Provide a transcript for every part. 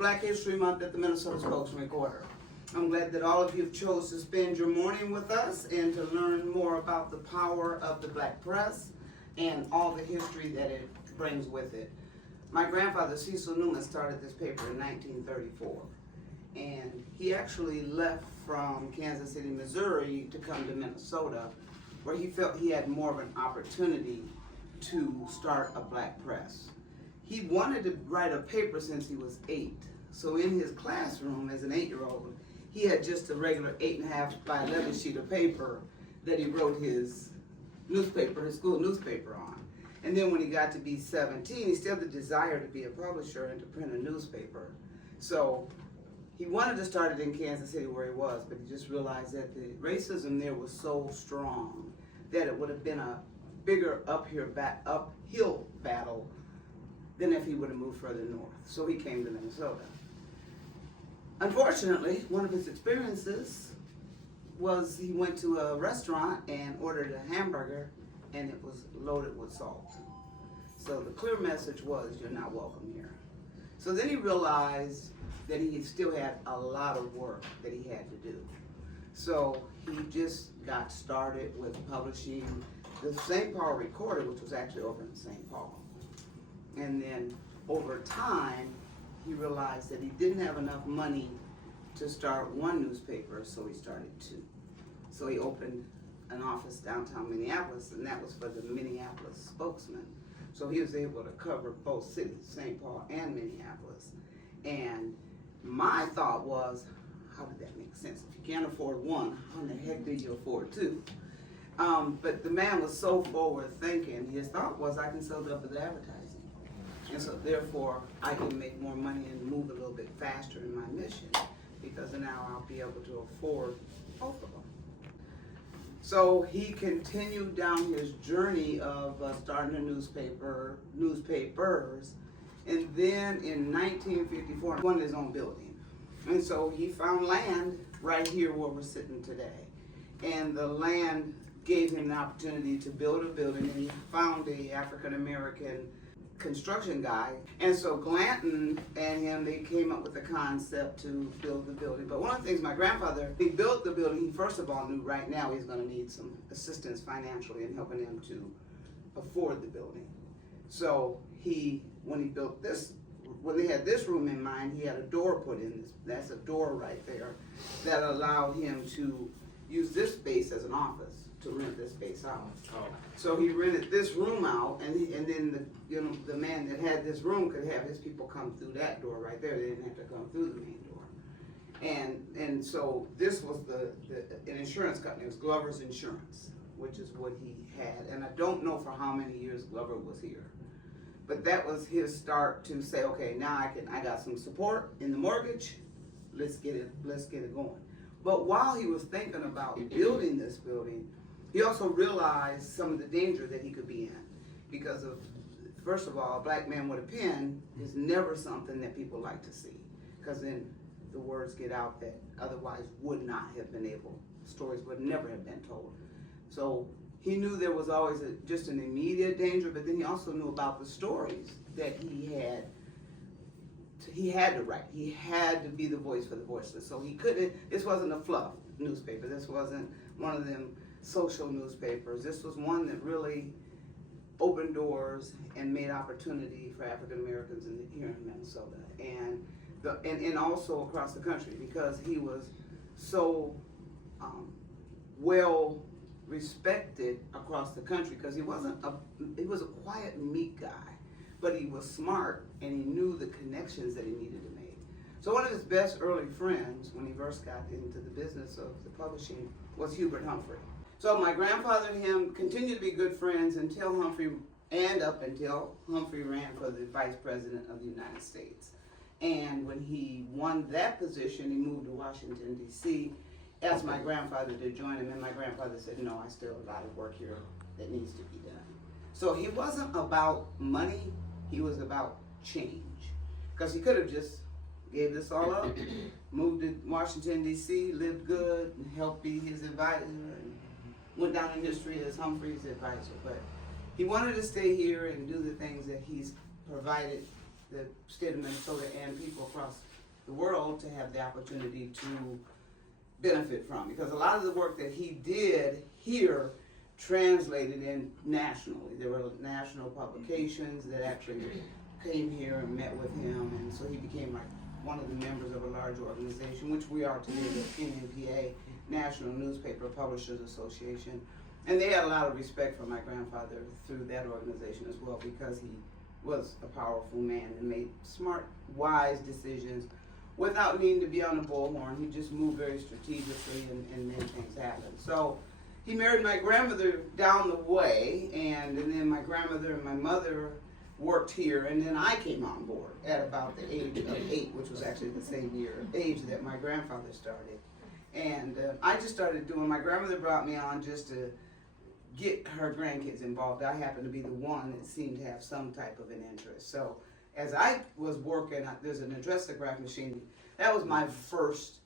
Black History Month at the Minnesota Spokesman-Recorder. I'm glad that all of you have chose to spend your morning with us and to learn more about the power of the black press and all the history that it brings with it. My grandfather, Cecil Newman, started this paper in 1934. And he actually left from Kansas City, Missouri to come to Minnesota, where he felt he had more of an opportunity to start a black press. He wanted to write a paper since he was 8. So in his classroom as an 8-year-old, he had just a regular 8.5 by 11 sheet of paper that he wrote his newspaper, his school newspaper on. And then when he got to be 17, he still had the desire to be a publisher and to print a newspaper. So he wanted to start it in Kansas City where he was, but he just realized that the racism there was so strong that it would have been a bigger uphill battle than if he would have moved further north. So he came to Minnesota. Unfortunately, one of his experiences was he went to a restaurant and ordered a hamburger and it was loaded with salt. So the clear message was, you're not welcome here. So then he realized that he still had a lot of work that he had to do. So he just got started with publishing the St. Paul Recorder, which was actually over in St. Paul. And then over time, he realized that he didn't have enough money to start one newspaper, so he started 2. So he opened an office downtown Minneapolis, and that was for the Minneapolis Spokesman. So he was able to cover both cities, St. Paul and Minneapolis. And my thought was, how did that make sense? If you can't afford one, how in the heck do you afford 2? But the man was so forward thinking, his thought was, I can sell it up with advertising. And so therefore, I can make more money and move a little bit faster in my mission, because now I'll be able to afford both of them. So he continued down his journey of starting a newspapers, and then in 1954, he wanted his own building. And so he found land right here where we're sitting today. And the land gave him the opportunity to build a building, and he found a African-American construction guy. And so Glanton and him, they came up with the concept to build the building. But one of the things my grandfather, he built the building, he first of all knew right now he's gonna need some assistance financially in helping him to afford the building. So when he built this, when they had this room in mind, he had a door put in, that's a door right there, that allowed him to use this space as an office, to rent this space out. So he rented this room out, and then the man that had this room could have his people come through that door right there. They didn't have to come through the main door. And so this was an insurance company. It was Glover's Insurance, which is what he had. And I don't know for how many years Glover was here, but that was his start to say, okay, now I got some support in the mortgage. Let's get it going. But while he was thinking about building this building, he also realized some of the danger that he could be in, because of, first of all, a black man with a pen is never something that people like to see, because then the words get out that otherwise would not have been stories would never have been told. So he knew there was always just an immediate danger, but then he also knew about the stories that he had to write. He had to be the voice for the voiceless. So he couldn't, this wasn't a fluff newspaper. This wasn't one of them social newspapers. This was one that really opened doors and made opportunity for African Americans here in Minnesota, and also across the country, because he was so well respected across the country, because he was a quiet, meek guy, but he was smart and he knew the connections that he needed to make. So one of his best early friends, when he first got into the business of the publishing, was Hubert Humphrey. So my grandfather and him continued to be good friends until Humphrey ran for the vice president of the United States. And when he won that position, he moved to Washington, D.C., asked my grandfather to join him, and my grandfather said, no, I still have a lot of work here that needs to be done. So he wasn't about money, he was about change. Because he could have just gave this all up, moved to Washington, D.C., lived good, and helped be his advisor, and went down in history as Humphrey's advisor. But he wanted to stay here and do the things that he's provided the state of Minnesota and people across the world to have the opportunity to benefit from, because a lot of the work that he did here translated in nationally. There were national publications that actually came here and met with him, and so he became like one of the members of a large organization, which we are today, the NNPA, National Newspaper Publishers Association. And they had a lot of respect for my grandfather through that organization as well, because he was a powerful man and made smart, wise decisions without needing to be on the bullhorn. He just moved very strategically and made things happen. So he married my grandmother down the way, and then my grandmother and my mother worked here, and then I came on board at about the age of 8, which was actually the same age that my grandfather started. And I just started doing, my grandmother brought me on just to get her grandkids involved. I happened to be the one that seemed to have some type of an interest. So as I was working, there's an addressograph machine. That was my first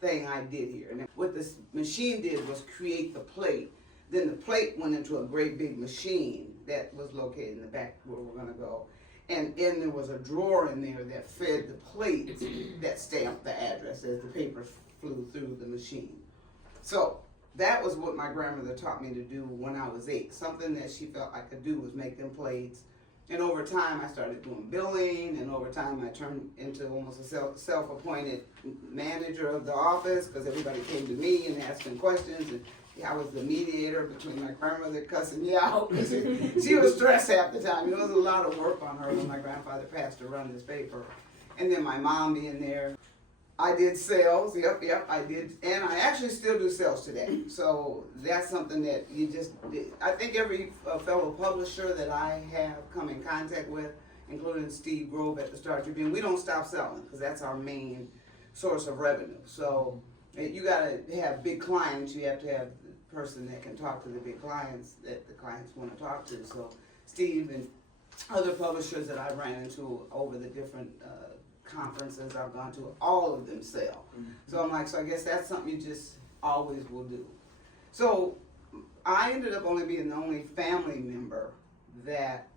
thing I did here. And what this machine did was create the plate. Then the plate went into a great big machine that was located in the back where we're gonna go. And then there was a drawer in there that fed the plates that stamped the address as the paper flew through the machine. So that was what my grandmother taught me to do when I was 8. Something that she felt I could do was make them plates. And over time, I started doing billing, and over time, I turned into almost a self-appointed manager of the office, because everybody came to me and asking questions, and I was the mediator between my grandmother cussing me out. She was stressed half the time. It was a lot of work on her when my grandfather passed to run this paper. And then my mom being there. I did sales, yep, I did, and I actually still do sales today. So that's something that I think every fellow publisher that I have come in contact with, including Steve Grove at the Star Tribune, we don't stop selling, because that's our main source of revenue. So you gotta have big clients, you have to have the person that can talk to the big clients that the clients wanna talk to. So Steve and other publishers that I ran into over the different conferences I've gone to, all of them sell. So I'm like, so I guess that's something you just always will do. So I ended up only being the only family member that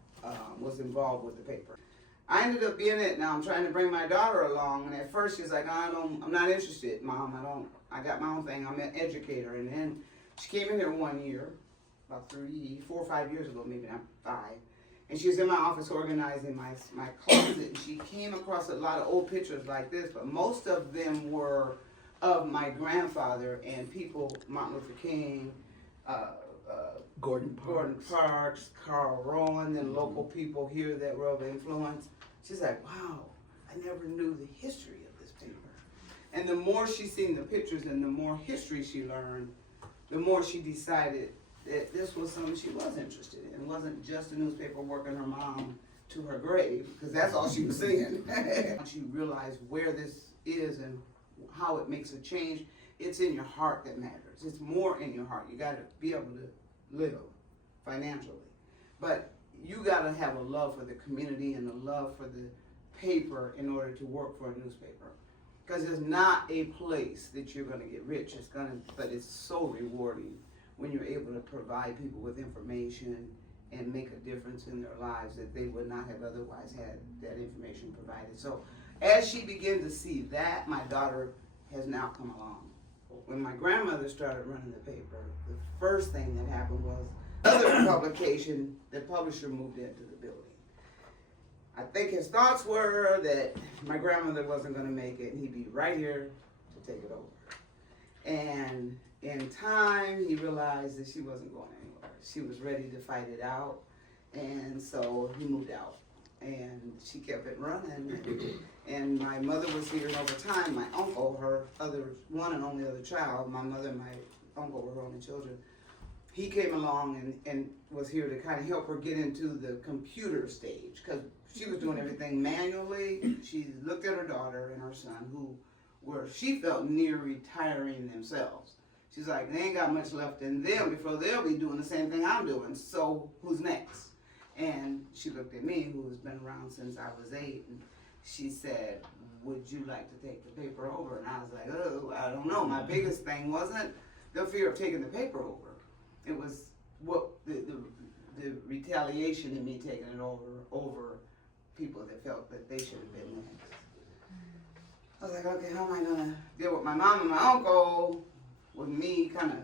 was involved with the paper. I ended up being it. Now I'm trying to bring my daughter along, and at first she's like, I'm not interested, Mom. I got my own thing. I'm an educator. And then she came in here one year, about 4 or 5 years ago, maybe not 5. And she was in my office organizing my closet, and she came across a lot of old pictures like this, but most of them were of my grandfather and people, Martin Luther King, Gordon Parks, Carl Rowan, and local people here that were of influence. She's like, wow, I never knew the history of this paper. And the more she's seen the pictures and the more history she learned, the more she decided that this was something she was interested in. It wasn't just a newspaper working her mom to her grave, because that's all she was seeing. Once you realize where this is and how it makes a change, it's in your heart that matters. It's more in your heart. You got to be able to live financially. But you got to have a love for the community and a love for the paper in order to work for a newspaper. Because it's not a place that you're going to get rich. But it's so rewarding when you're able to provide people with information and make a difference in their lives that they would not have otherwise had that information provided. So as she began to see that, my daughter has now come along. When my grandmother started running the paper, the first thing that happened was another publication, the publisher moved into the building. I think his thoughts were that my grandmother wasn't going to make it and he'd be right here to take it over. And in time, he realized that she wasn't going anywhere. She was ready to fight it out, and so he moved out. And she kept it running, and my mother was here, and over time, my uncle, her one and only other child, my mother and my uncle were her only children, he came along and was here to kind of help her get into the computer stage, because she was doing everything manually. She looked at her daughter and her son, she felt near retiring themselves. She's like, they ain't got much left in them before they'll be doing the same thing I'm doing, so who's next? And she looked at me, who has been around since I was 8, and she said, would you like to take the paper over? And I was like, oh, I don't know. My biggest thing wasn't the fear of taking the paper over. It was what the retaliation in me taking it over people that felt that they should have been next. I was like, okay, how am I gonna deal with my mom and my uncle, with me kind of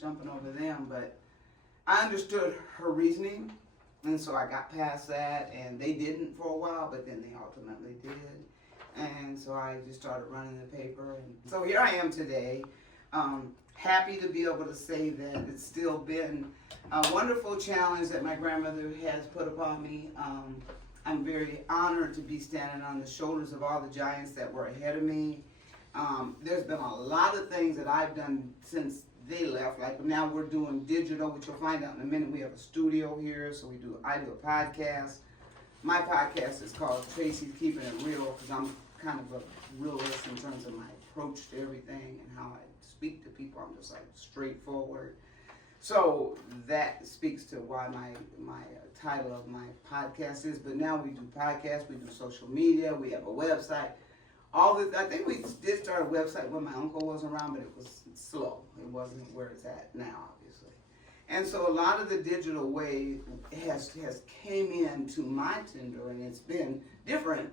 jumping over them? But I understood her reasoning, and so I got past that, and they didn't for a while, but then they ultimately did. And so I just started running the paper, and so here I am today. Happy to be able to say that it's still been a wonderful challenge that my grandmother has put upon me. I'm very honored to be standing on the shoulders of all the giants that were ahead of me. There's been a lot of things that I've done since they left. Like now we're doing digital, which you'll find out in a minute. We have a studio here, so I do a podcast. My podcast is called Tracy's Keeping It Real, because I'm kind of a realist in terms of my approach to everything and how I speak to people. I'm just like straightforward. So that speaks to why my title of my podcast is. But now we do podcasts, we do social media, we have a website. All this, I think we did start a website when my uncle was around, but it was slow. It wasn't where it's at now, obviously. And so a lot of the digital way has came into my tender, and it's been different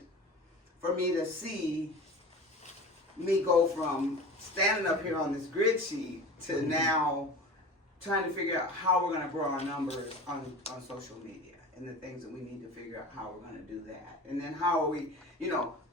for me to see me go from standing up here on this grid sheet to now trying to figure out how we're going to grow our numbers on social media and the things that we need to figure out how we're going to do that. And then how are we,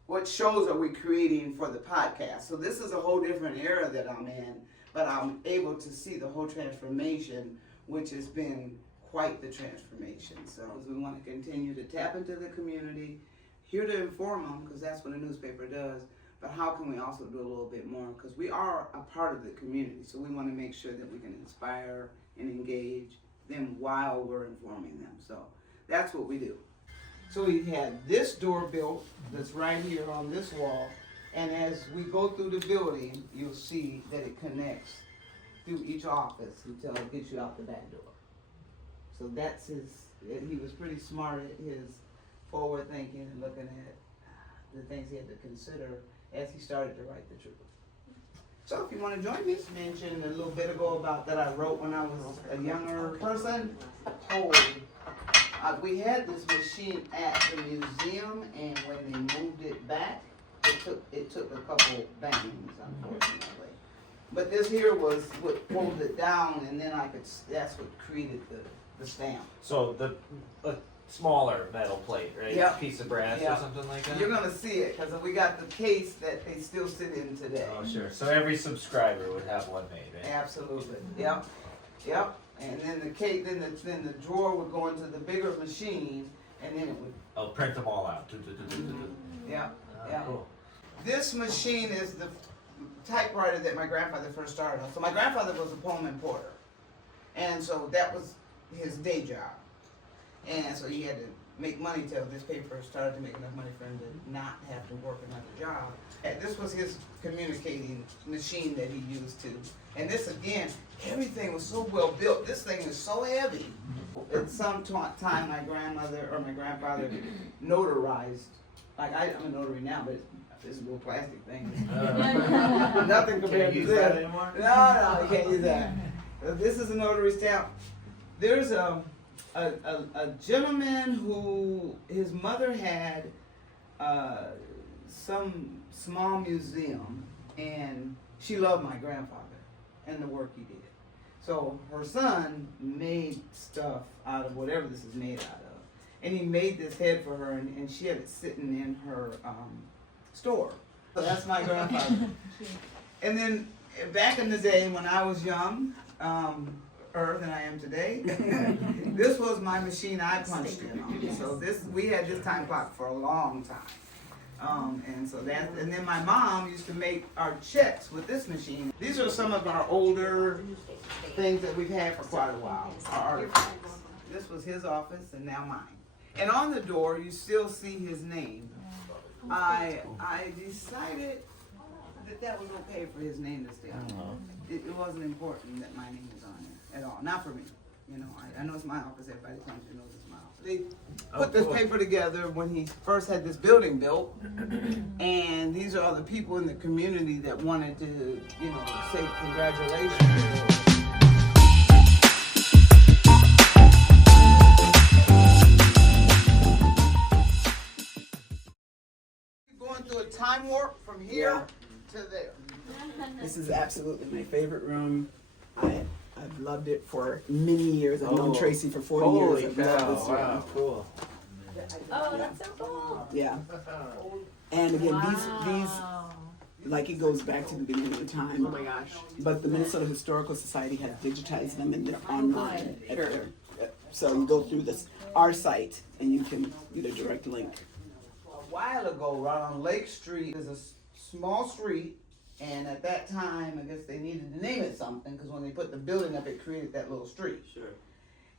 what shows are we creating for the podcast? So this is a whole different era that I'm in, but I'm able to see the whole transformation, which has been quite the transformation. So we want to continue to tap into the community, here to inform them, because that's what a newspaper does. But how can we also do a little bit more? Because we are a part of the community, so we want to make sure that we can inspire and engage them while we're informing them. So that's what we do. So we had this door built that's right here on this wall, and as we go through the building, you'll see that it connects through each office until it gets you out the back door. So that's he was pretty smart at his forward thinking and looking at the things he had to consider as he started to write the truth. So if you want to join me, mentioned a little bit ago about that I wrote when I was a younger person. We had this machine at the museum, and when they moved it back, it took a couple bangings, unfortunately. But this here was what pulled it down, and then that's what created the stamp. So a smaller metal plate, right? Yep. Piece of brass Yep. or something like that? You're gonna see it, because we got the case that they still sit in today. Oh, sure. So every subscriber would have one made, right? Absolutely. Yep. And then the case, then the drawer would go into the bigger machine, and then it would. I'll print them all out. Yep. Cool. This machine is the typewriter that my grandfather first started on. So my grandfather was a poem importer, and so that was his day job. And so he had to make money till this paper started to make enough money for him to not have to work another job. And this was his communicating machine that he used to. And this again, everything was so well built. This thing is so heavy. At some time, my grandmother or my grandfather notarized. Like I'm a notary now, but this is a little plastic thing. Nothing compared to this. this. That anymore? No, you can't use that. This is a notary stamp. There's a gentleman who his mother had some small museum, and she loved my grandfather and the work he did. So her son made stuff out of whatever this is made out of, and he made this head for her, and she had it sitting in her store. So that's my grandfather. And then back in the day when I was young, than I am today. This was my machine I punched in on. So we had this time clock for a long time. And then my mom used to make our checks with this machine. These are some of our older things that we've had for quite a while, our artifacts. This was his office and now mine. And on the door, you still see his name. I decided that was okay for his name to stay on there. It wasn't important that my name was on there at all. Not for me. I know it's my office. Everybody comes to know it's my office. They put this paper together when he first had this building built, and these are all the people in the community that wanted to, say congratulations. Going through a time warp from here to there. This is absolutely my favorite room. I've loved it for many years. I've known Tracy for 40 years. I've loved this room. Wow, cool. Oh, that's so cool. Yeah. And again, these like it goes back to the beginning of time. Oh my gosh. But the Minnesota Historical Society has digitized them and they're online. So you go through our site and you can get a direct link. A while ago, right on Lake Street, there's a small street, and at that time, I guess they needed to name it something, because when they put the building up, it created that little street. Sure.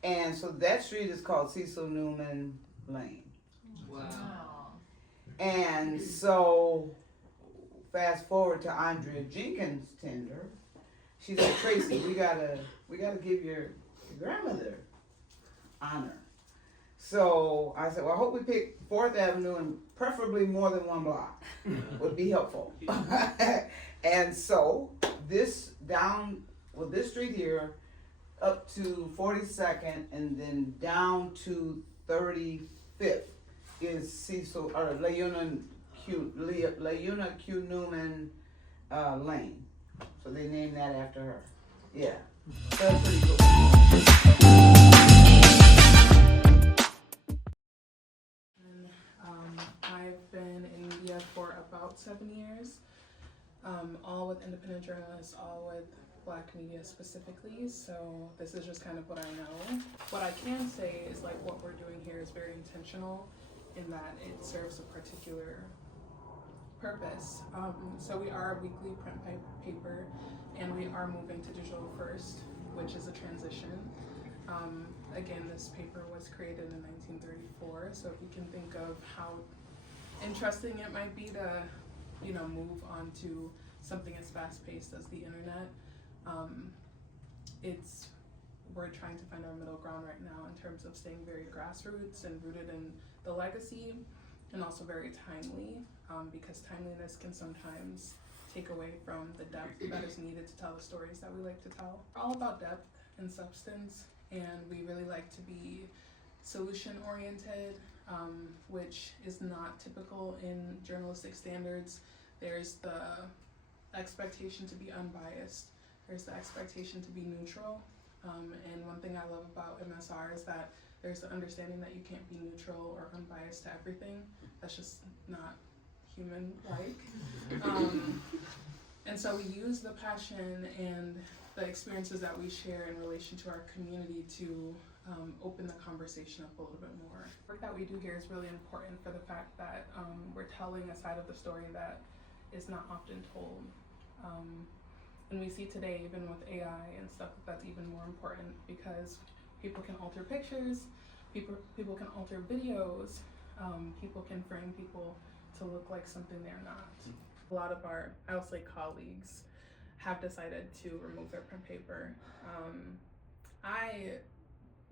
And so that street is called Cecil Newman Lane. Wow. And so, fast forward to Andrea Jenkins' tender. She said, Tracy, we gotta give your grandmother honor. So I said, well, I hope we pick 4th Avenue and preferably more than one block would be helpful. And so this street here up to 42nd and then down to 35th is Cecil or Leuna Q Newman Lane. So they named that after her. Yeah. So that's pretty cool. I've been in media for about 7 years, all with independent journalists, all with Black media specifically, so this is just kind of what I know. What I can say is like what we're doing here is very intentional in that it serves a particular purpose. So we are a weekly print paper and we are moving to digital first, which is a transition. Again, this paper was created in 1934, so if you can think of how interesting it might be to, move on to something as fast-paced as the internet. We're trying to find our middle ground right now in terms of staying very grassroots and rooted in the legacy, and also very timely, because timeliness can sometimes take away from the depth that is needed to tell the stories that we like to tell. We're all about depth and substance, and we really like to be solution-oriented, which is not typical in journalistic standards. There's the expectation to be unbiased. There's the expectation to be neutral. And one thing I love about MSR is that there's the understanding that you can't be neutral or unbiased to everything. That's just not human-like. And so we use the passion and the experiences that we share in relation to our community to open the conversation up a little bit more. The work that we do here is really important for the fact that we're telling a side of the story that is not often told. And we see today, even with AI and stuff, that's even more important because people can alter pictures, people can alter videos, people can frame people to look like something they're not. A lot of our, I'll say, colleagues have decided to remove their print paper.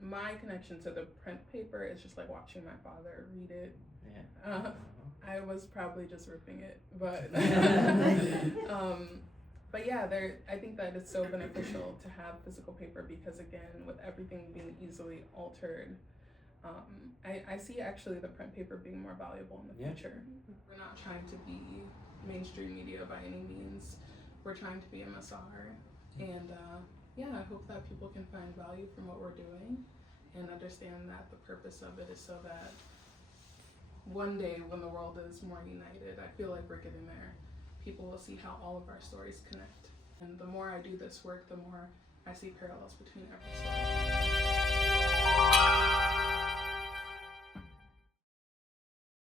My connection to the print paper is just like watching my father read it. Yeah. I was probably just ripping it, but but yeah, I think that it's so beneficial to have physical paper because again, with everything being easily altered, I see actually the print paper being more valuable in the future. We're not trying to be mainstream media by any means. We're trying to be MSR, and I hope that people can find value from what we're doing and understand that the purpose of it is so that one day when the world is more united, I feel like we're getting there, people will see how all of our stories connect. And the more I do this work, the more I see parallels between every story.